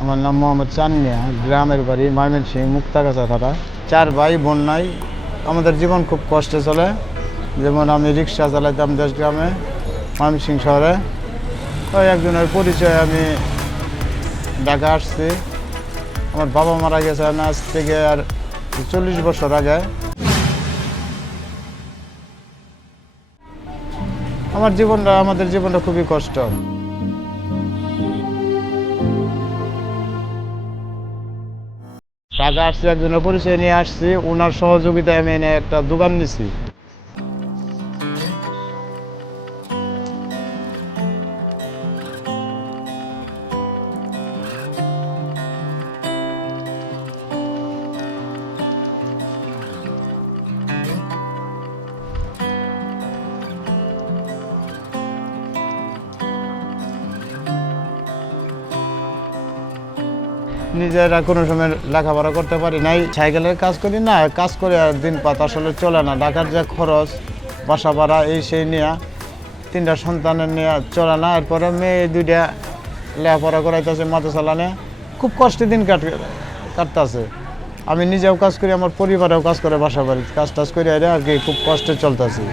আমার নাম মোহাম্মদ চানমিয়া গ্রামের বাড়ি ময়মনসিং মুক্তাগাছা থানা। চার ভাই, বোন নাই। আমাদের জীবন খুব কষ্টে চলে। যেমন আমি রিক্সা চালাইতাম দেশ গ্রামে ময়মনসিং শহরে। ওই একজনের পরিচয় আমি ঢাকা আসছি। আমার বাবা মারা গেছে আজ থেকে আর চল্লিশ বছর আগে। আমার জীবনটা, আমাদের জীবনটা খুবই কষ্ট। টাকা আসছি একজনের পরিচয় নিয়ে আসছি ওনার সহযোগিতায় আমি এনে একটা দোকান নিছি নিজেরা কোনো সময় লেখাপড়া করতে পারি নাই, সাইকেলের কাজ করি না, কাজ করে আর দিন পাত আসলে চলে না। ঢাকার যে খরচ, বাসা ভাড়া, এই সেই নিয়ে তিনটা সন্তানের নিয়ে চলে না। এরপরে মেয়ে দুইটা লেখাপড়া করাইতেছে মাথা চালানে খুব কষ্টে দিন কাট, কাটতেছে। আমি নিজেও কাজ করি, আমার পরিবারেও কাজ করে বাসা বাড়ি। কাজ টাজ করে আর কি খুব কষ্টে চলতেছি।